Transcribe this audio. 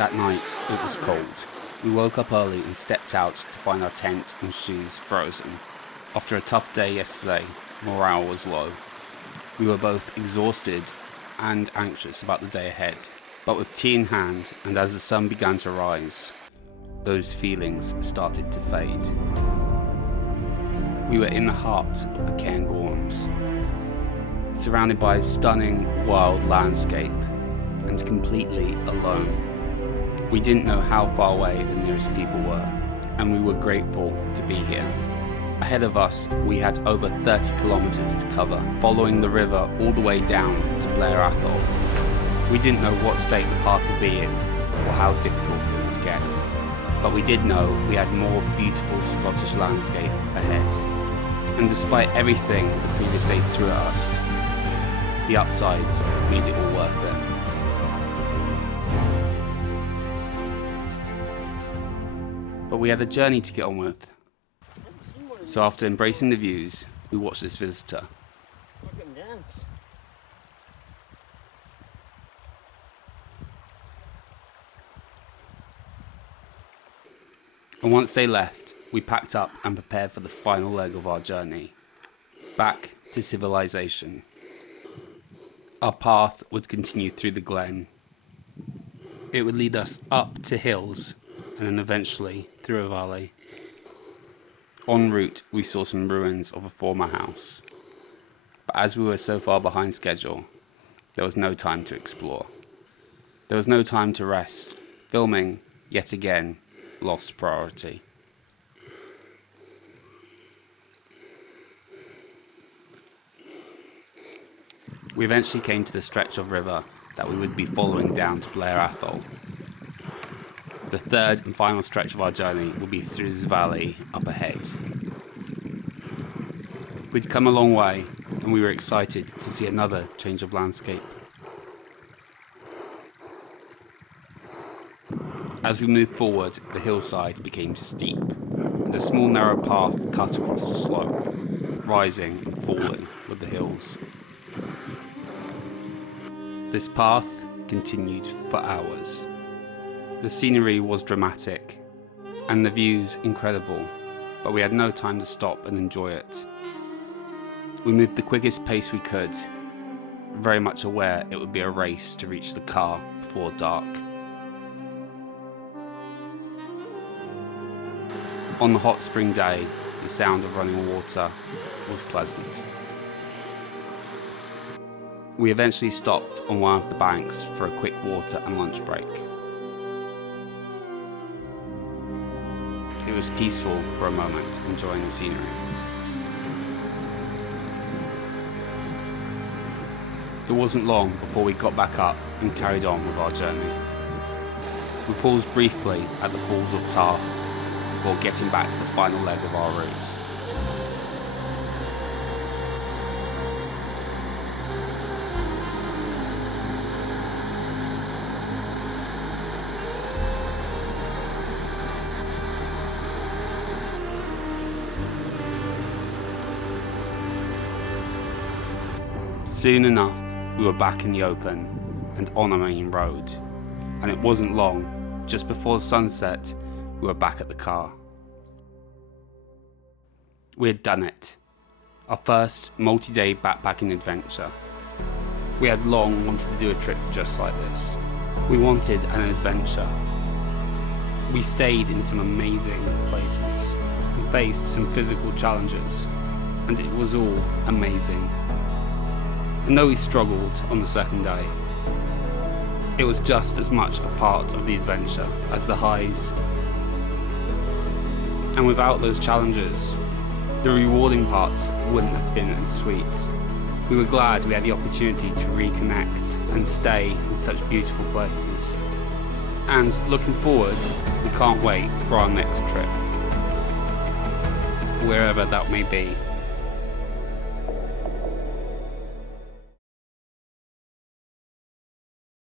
That night, it was cold. We woke up early and stepped out to find our tent and shoes frozen. After a tough day yesterday, morale was low. We were both exhausted and anxious about the day ahead. But with tea in hand, and as the sun began to rise, those feelings started to fade. We were in the heart of the Cairngorms, surrounded by a stunning, wild landscape, and completely alone. We didn't know how far away the nearest people were, and we were grateful to be here. Ahead of us, we had over 30 kilometers to cover, following the river all the way down to Blair Atholl. We didn't know what state the path would be in, or how difficult it would get, but we did know we had more beautiful Scottish landscape ahead. And despite everything the previous day threw at us, the upsides made it all worth it. But we had a journey to get on with. So after embracing the views, we watched this visitor. Fucking dance. And once they left, we packed up and prepared for the final leg of our journey. Back to civilization. Our path would continue through the glen. It would lead us up to hills, and then eventually through a valley. En route, we saw some ruins of a former house. But as we were so far behind schedule, there was no time to explore. There was no time to rest. Filming, yet again, lost priority. We eventually came to the stretch of river that we would be following down to Blair Atholl. The third and final stretch of our journey will be through this valley up ahead. We'd come a long way, and we were excited to see another change of landscape. As we moved forward, the hillside became steep, and a small narrow path cut across the slope, rising and falling with the hills. This path continued for hours. The scenery was dramatic, and the views incredible, but we had no time to stop and enjoy it. We moved the quickest pace we could, very much aware it would be a race to reach the car before dark. On the hot spring day, the sound of running water was pleasant. We eventually stopped on one of the banks for a quick water and lunch break. It was peaceful for a moment, enjoying the scenery. It wasn't long before we got back up and carried on with our journey. We paused briefly at the Falls of Tarf before getting back to the final leg of our route. Soon enough, we were back in the open and on a main road, and it wasn't long, just before sunset, we were back at the car. We had done it. Our first multi-day backpacking adventure. We had long wanted to do a trip just like this. We wanted an adventure. We stayed in some amazing places and faced some physical challenges, and it was all amazing. And though we struggled on the second day, it was just as much a part of the adventure as the highs. And without those challenges, the rewarding parts wouldn't have been as sweet. We were glad we had the opportunity to reconnect and stay in such beautiful places. And looking forward, we can't wait for our next trip, wherever that may be.